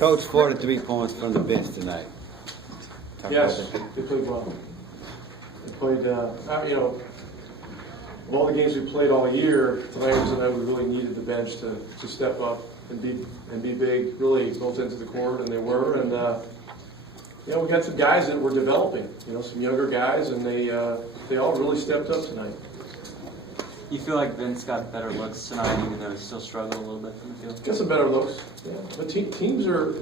Coach, 43 points from the bench tonight. Yes, they played well. They played, of all the games we played all year, tonight was a night we really needed the bench to step up and be big, really both ends of the court, and they were. And we got some guys that were developing, some younger guys, and they all really stepped up tonight. You feel like Vince got better looks tonight, even though he still struggled a little bit from the field? Got some better looks. Yeah, but teams are,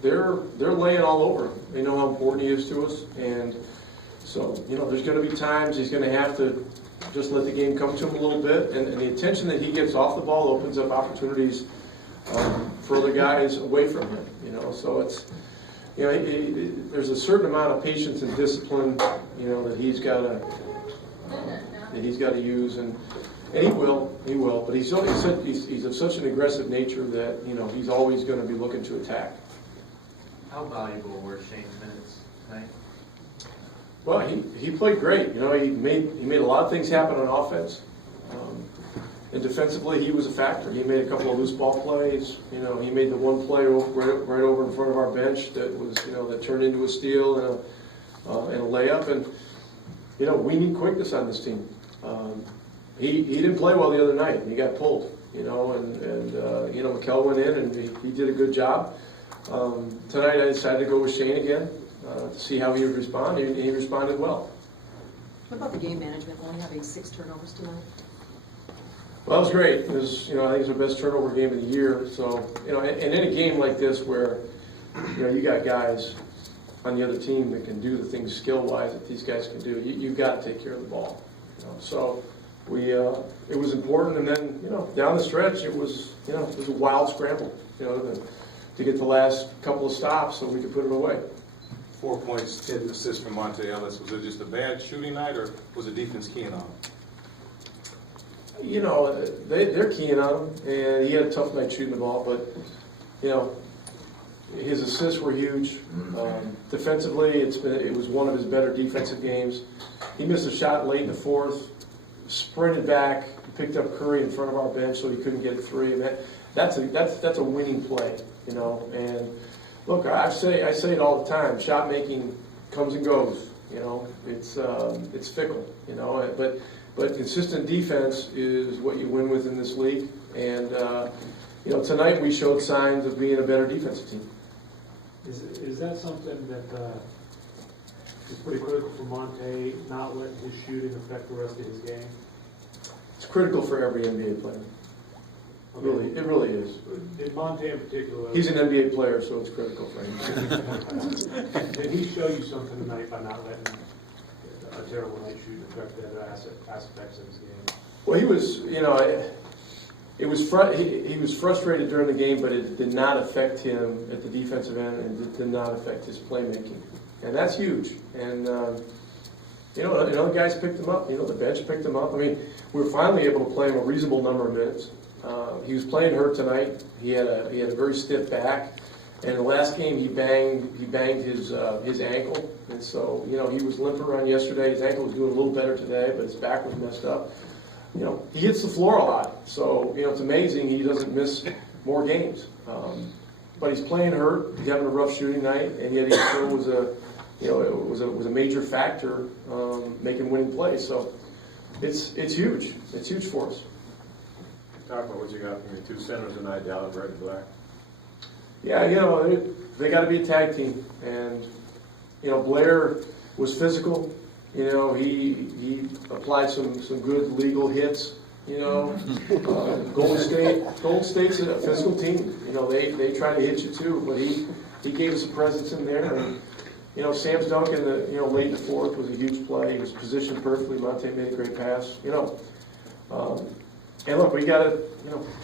they're laying all over him. They know how important he is to us, and so there's going to be times he's going to have to just let the game come to him a little bit, and the attention that he gets off the ball opens up opportunities for other guys away from him. So it's there's a certain amount of patience and discipline that he's got to use, and he will. But he's of such an aggressive nature that he's always going to be looking to attack. How valuable were Shane's minutes tonight? Well, he played great. He made a lot of things happen on offense, and defensively he was a factor. He made a couple of loose ball plays. He made the one play right over in front of our bench that was that turned into a steal and a layup. And we need quickness on this team. He didn't play well the other night. He got pulled. Mikkel went in and he did a good job. Tonight I decided to go with Shane again. To see how he would respond, and he responded well. What about the game management, only having 6 turnovers tonight? Well, it was great. It was, I think it's our best turnover game of the year. So, and in a game like this where, you got guys on the other team that can do the things skill-wise that these guys can do, you've got to take care of the ball. So it was important, and then, down the stretch, it was a wild scramble, to get the last couple of stops so we could put it away. 4 points, 10 assists from Monte Ellis. Was it just a bad shooting night, or was the defense keying on him? They're keying on him, and he had a tough night shooting the ball, but, his assists were huge. Defensively, it was one of his better defensive games. He missed a shot late in the fourth, sprinted back, picked up Curry in front of our bench so he couldn't get it free, and that's a winning play, and look, I say it all the time. Shot making comes and goes. It's fickle. But consistent defense is what you win with in this league. And tonight we showed signs of being a better defensive team. Is that something that is pretty critical for Monte, not letting his shooting affect the rest of his game? It's critical for every NBA player. Okay. It really is. Did Monte in particular? He's an NBA player, so it's critical for him. Did he show you something tonight by not letting a terrible night shooting affect the other aspects of his game? Well, he was, he was frustrated during the game, but it did not affect him at the defensive end, and it did not affect his playmaking, and that's huge. And other guys picked him up. The bench picked him up. I mean, we were finally able to play him a reasonable number of minutes. He was playing hurt tonight. He had a very stiff back, and in the last game he banged his ankle, and so he was limp around yesterday. His ankle was doing a little better today, but his back was messed up. He hits the floor a lot, so it's amazing he doesn't miss more games. But he's playing hurt. He's having a rough shooting night, and yet he still was a major factor making winning plays. So it's huge. It's huge for us. Talk about what you got from your two centers tonight, Dallas, red and black. Yeah, they got to be a tag team, and Blair was physical. He applied some good legal hits. Golden State's a physical team. They try to hit you too, but he gave us a presence in there. And Sam's dunk in the late in the fourth was a huge play. He was positioned perfectly. Monte made a great pass. And look, we got to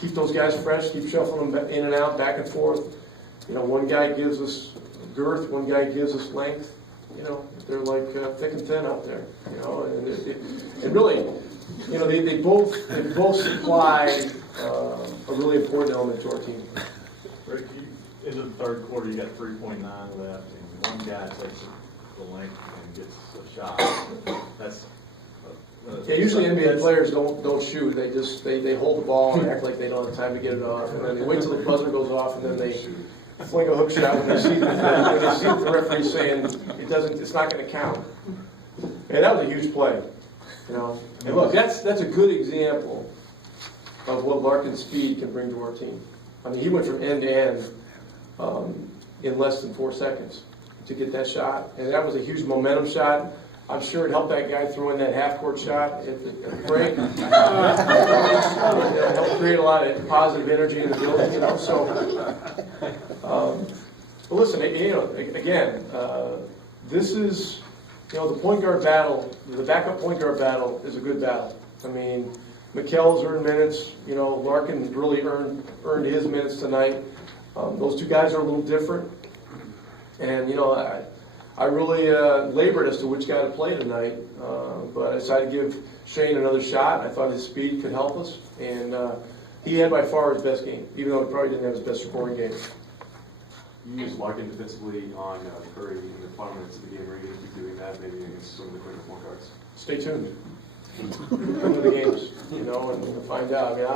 keep those guys fresh, keep shuffling them in and out, back and forth. One guy gives us girth, one guy gives us length. They're like thick and thin out there. And really, they both supply a really important element to our team. Rick, into the third quarter, you got 3.9 left, and one guy takes the length and gets a shot. That's Yeah, usually NBA players don't shoot. They hold the ball and act like they don't have time to get it off, and then they wait till the buzzer goes off, and then they fling a hook shot when they see the referee saying it's not going to count. And that was a huge play, you know. And look, that's a good example of what Larkin's speed can bring to our team. I mean, he went from end to end in less than 4 seconds to get that shot, and that was a huge momentum shot. I'm sure it helped that guy throw in that half-court shot at the break. It helped create a lot of positive energy in the building, you know. So, but listen, you know, again, this is, you know, the point guard battle, the backup point guard battle is a good battle. I mean, Mikkel's earned minutes. You know, Larkin really earned his minutes tonight. Those two guys are a little different, and you know, I really labored as to which guy to play tonight, but I decided to give Shane another shot. I thought his speed could help us, and he had by far his best game, even though he probably didn't have his best scoring game. You used Larkin defensively on Curry in the final minutes of the game. Are you going to keep doing that maybe against some of the quicker point guards? Stay tuned. Come to the games, you know, and we'll find out. I mean,